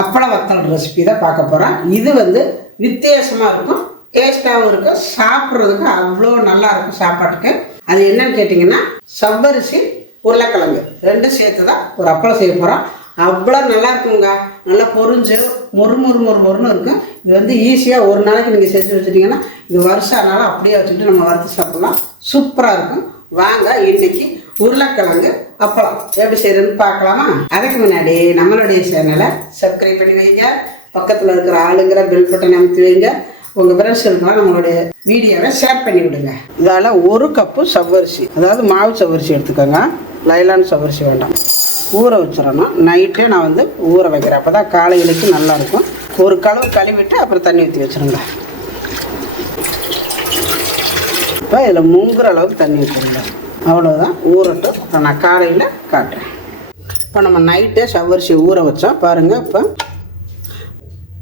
அப்பள வத்தல் ரெசிபி தான் பார்க்க போகிறோம் இது வந்து வித்தியாசமாக இருக்கும். டேஸ்ட்டாகவும் இருக்கும். சாப்பிட்றதுக்கு அவ்வளோ நல்லா இருக்கும் சாப்பாட்டுக்கு. அது என்னன்னு கேட்டிங்கன்னா சவ்வரிசி உருளைக்கிழங்கு. ரெண்டும் சேர்த்து தான் ஒரு அப்பளம் செய்ய போகிறோம் அவ்வளோ நல்லா இருக்குங்க. நல்லா பொறிஞ்சு மொறு மொறு மொறு மொறுன்னு இருக்கும். இது வந்து ஈஸியாக ஒரு நாளைக்கு நீங்கள் செஞ்சு வச்சுட்டிங்கன்னா இது வருஷம் ஆனாலும் அப்படியே வச்சுட்டு நம்ம வறுத்து சாப்பிட்லாம். சூப்பராக இருக்கும். வாங்க இன்றைக்கி உருளைக்கிழங்கு அப்பளம் எப்படி செய்யறதுன்னு பார்க்கலாமா? அதுக்கு முன்னாடி நம்மளுடைய சேனலை சப்ஸ்கிரைப் பண்ணி வைங்க. பக்கத்தில் இருக்கிற ஆளுங்கிற பெல் பட்டன் அமைத்து வைங்க. உங்கள் ஃப்ரெண்ட்ஸுக்கெல்லாம் நம்மளுடைய வீடியோவை ஷேர் பண்ணி விடுங்க. இதால் ஒரு கப்பு சவ்வரிசி அதாவது மாவு சவ்வரிசி எடுத்துக்கோங்க. லைலான் சவ்வரிசி வேண்டாம். ஊற வச்சிடணும். நைட்டே நான் வந்து ஊற வைக்கிறேன். அப்போ தான் காலையிலைக்கு நல்லாயிருக்கும் ஒரு கழுவு கழுவிட்டு அப்புறம் தண்ணி ஊற்றி வச்சிருங்க. இப்போ இதில் முங்குற அளவுக்கு தண்ணி ஊற்றிருங்க அவ்வளோதான் ஊறட்டும். இப்போ நான் காலையில் காட்டுறேன். இப்போ நம்ம நைட்டே சவரிசி ஊற வச்சோம். பாருங்கள் இப்போ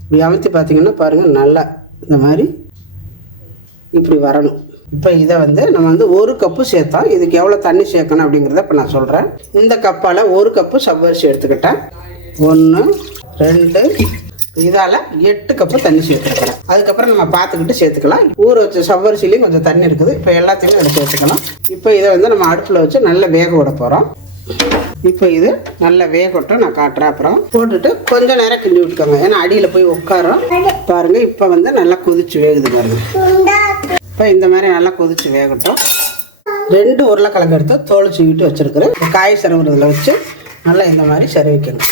இப்படி அமைத்து பார்த்தீங்கன்னா பாருங்கள் நல்லா இந்த மாதிரி இப்படி வரணும். இப்போ இதை வந்து நம்ம வந்து ஒரு கப்பு சேர்த்தோம் இதுக்கு எவ்வளோ தண்ணி சேர்க்கணும் அப்படிங்கிறத இப்போ நான் சொல்கிறேன் இந்த கப்பால் ஒரு கப்பு சவ்வரிசி எடுத்துக்கிட்டேன். ஒன்று ரெண்டு இதால் எட்டு கப்பு தண்ணி சேர்த்துருக்கிறேன் அதுக்கப்புறம் நம்ம பார்த்துக்கிட்டு சேர்த்துக்கலாம். ஊற வச்ச சவ்வரிசிலையும் கொஞ்சம் தண்ணி இருக்குது. இப்போ எல்லாத்தையுமே இதில் சேர்த்துக்கலாம் இப்போ இதை வந்து நம்ம அடுப்பில் வச்சு நல்லா வேக விட போகிறோம் இப்போ இது நல்லா வேகட்டும். நான் காட்டுறேன் அப்புறம். போட்டுட்டு கொஞ்சம் நேரம் கிண்டி விட்டுக்கோங்க. ஏன்னா அடியில் போய் உட்காரோம். பாருங்கள் இப்போ வந்து நல்லா கொதிச்சு வேகுது பாருங்க. இப்போ இந்த மாதிரி நல்லா கொதிச்சு வேகட்டும். ரெண்டு உருளைக்கிழங்கு எடுத்து தோல் சீவிட்டு வச்சுருக்குறேன். காய் சரவுறதுல வச்சு நல்லா இந்த மாதிரி சரவிக்கணும்.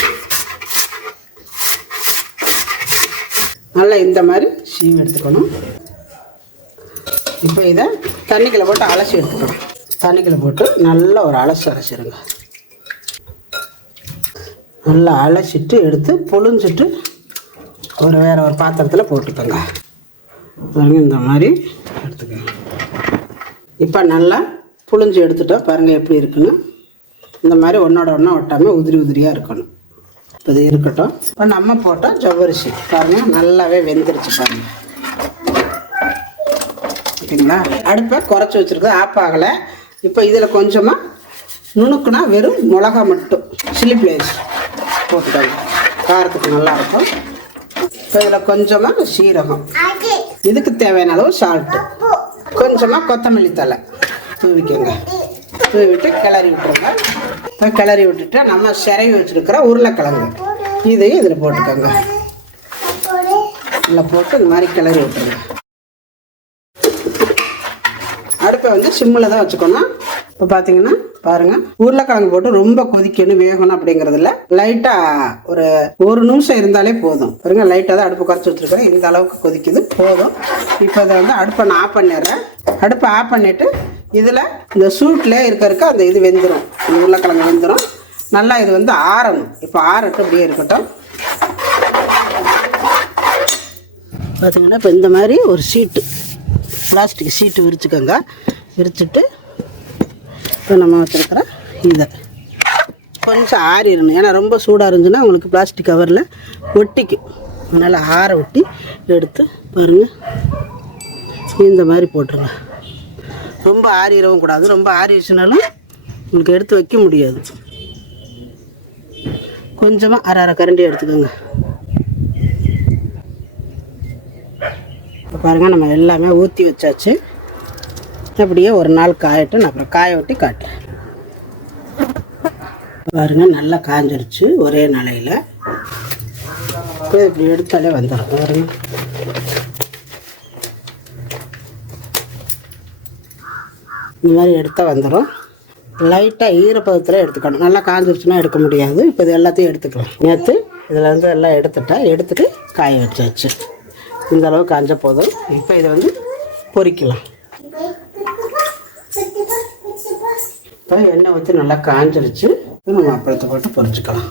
நல்லா இந்த மாதிரி சீவ் எடுத்துக்கணும். இப்போ இதை தண்ணிக்கில் போட்டு அலசி எடுத்துக்கணும். தண்ணிக்கில் போட்டு நல்லா ஒரு அலசி அலசிடுங்க நல்லா அலசிட்டு எடுத்து பொழிஞ்சிட்டு ஒரு வேறு ஒரு பாத்திரத்தில் போட்டுக்கோங்க. பாருங்கள் இந்த மாதிரி எடுத்துக்கோங்க. இப்போ நல்லா புழிஞ்சு எடுத்துட்டோம் பாருங்கள் எப்படி இருக்குன்னு. இந்த மாதிரி ஒன்றோட ஒன்றா ஒட்டாமல் உதிரி உதிரியாக இருக்கணும். இது இருக்கட்டும். இப்போ நம்ம போட்டோம் ஜவ்வரிசி. பாருங்கள் நல்லாவே வெந்துருச்சு பாருங்கள் ஓகேங்களா? அடுப்பை குறைச்சி வச்சுருக்கு ஆஃப் ஆகலை. இப்போ இதில் கொஞ்சமாக நுணுக்குனா வெறும் மிளகா மட்டும். சில்லி பிளேஸ் போட்டுக்கோங்க. காரத்துக்கு நல்லாயிருக்கும் இப்போ இதில் கொஞ்சமாக சீரகம். இதுக்கு தேவையான அளவு சால்ட்டு கொஞ்சமாக கொத்தமல்லி தழை. தூவிக்கோங்க. தூவிட்டு கிளறி விட்டுருங்க. கிளறி விட்டுட்டு நம்ம சிறவி வச்சுருக்கிற உருளைக்கிழங்கு. இதையும் இதில் போட்டுக்கோங்க. இதில் போட்டு இந்த மாதிரி கிளறி விட்டுருங்க. அடுப்பை வந்து சிம்மில் தான் வச்சுக்கணும். இப்போ பார்த்தீங்கன்னா பாருங்கள் உருளைக்கிழங்கு போட்டு ரொம்ப கொதிக்கணும் வேகணும் அப்படிங்கிறதுல லைட்டாக ஒரு ஒரு நிமிஷம் இருந்தாலே போதும். பாருங்க லைட்டாக தான் அடுப்பு குறைச்சி வச்சுருக்கிறேன். இந்த அளவுக்கு கொதிக்குது போதும். இப்போ அதை வந்து அடுப்பை நான் ஆஃப் பண்ணிடுறேன். அடுப்பை ஆஃப் பண்ணிவிட்டு இதில் இந்த சூட்டில் இருக்க அந்த இது வெந்துடும் இந்த உருளைக்கிழங்கு வெந்துடும் நல்லா இது வந்து ஆறணும். இப்போ ஆறட்டும் அப்படியே இருக்கட்டும். பார்த்தீங்கன்னா இப்போ இந்த மாதிரி ஒரு சீட்டு பிளாஸ்டிக் சீட்டு விரிச்சுக்கோங்க. விரிச்சிட்டு இப்போ நம்ம வச்சுருக்கிற இதை. கொஞ்சம் ஆறிடணும் ஏன்னா ரொம்ப சூடாக இருந்துச்சுன்னா உங்களுக்கு பிளாஸ்டிக் கவரில் ஒட்டிக்கும் அதனால் ஆற ஒட்டி எடுத்து பாருங்கள் இந்த மாதிரி போட்டுருங்க. ரொம்ப ஆறிடவும் கூடாது. ரொம்ப ஆறிடுச்சுனாலும் உங்களுக்கு எடுத்து வைக்க முடியாது. கொஞ்சமாக அரை அரை கரண்டி எடுத்துக்கோங்க. பாருங்கள் நம்ம எல்லாமே ஊற்றி வச்சாச்சு. அப்படியே ஒரு நாள் காயட்டும் நான் அப்புறம் காய ஒட்டி காட்டுறேன். பாருங்க நல்லா காஞ்சிருச்சு ஒரே நிலையில். இப்போ இப்படி எடுத்தாலே வந்துடும் பாருங்க. இந்த மாதிரி எடுத்தால் வந்துடும் லைட்டாக ஈரப்பதத்தில் எடுத்துக்கணும். நல்லா காஞ்சிருச்சுன்னா எடுக்க முடியாது. இப்போ இது எல்லாத்தையும் எடுத்துக்கலாம். நேற்று இதில் வந்து எல்லாம் எடுத்துட்டால் எடுத்துகிட்டு காய வச்சாச்சு. இந்தளவு காஞ்ச போதும். இப்போ இதை வந்து பொறிக்கலாம். இப்போ எண்ணெய் ஊற்றி நல்லா காஞ்சிருச்சு இப்போ நம்ம அப்பளத்தை போட்டு பொரிச்சுக்கலாம்.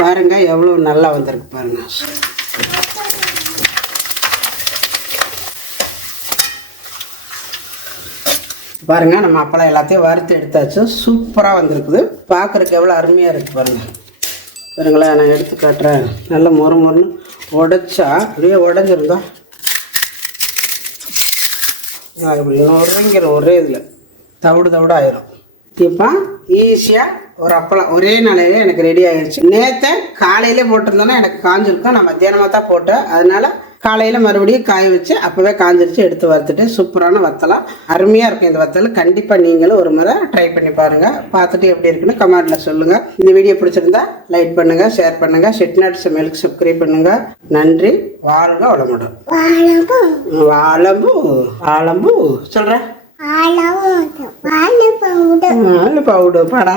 பாருங்க எவ்வளோ நல்லா வந்திருக்கு பாருங்க. பாருங்க நம்ம அப்பளம் எல்லாத்தையும் வறுத்து எடுத்தாச்சு. சூப்பராக வந்திருக்குது. பார்க்குறக்கு எவ்வளோ அருமையாக இருக்குது பாருங்க. பாருங்களேன் நான் எடுத்து காட்டுறேன். நல்லா மொறு மொறுன்னு உடைச்சா அப்படியே உடஞ்சிருந்தா. அப்படி நொறுங்கிற ஒரே இதில். தவிடு தவிடு ஆயிரும். இப்போ ஈஸியாக ஒரு அப்பளம் ஒரே நாளையில எனக்கு ரெடி ஆகிடுச்சு நேற்று காலையிலே போட்டிருந்தோன்னா எனக்கு காஞ்சிருக்கும். நான் மத்தியானமாக தான் போட்டேன். அதனால காலையில் மறுபடியும் காய வச்சு அப்போவே காஞ்சிருச்சு எடுத்து வறுத்துட்டு சூப்பரான வத்தலாம் அருமையாக இருக்கும் இந்த வத்தல். கண்டிப்பாக நீங்களும் ஒரு முறை ட்ரை பண்ணி பாருங்கள் பார்த்துட்டு எப்படி இருக்குன்னு கமெண்ட்டில் சொல்லுங்கள் இந்த வீடியோ பிடிச்சிருந்தா லைக் பண்ணுங்கள் ஷேர் பண்ணுங்கள் செட்நாட் சமையலுக்கு சப்ஸ்கிரைப் பண்ணுங்கள் நன்றி. வாழ்க வளமுடன். வாழம்பு. வாழம்பு. சொல்கிறேன் அளவு பவுடு படா.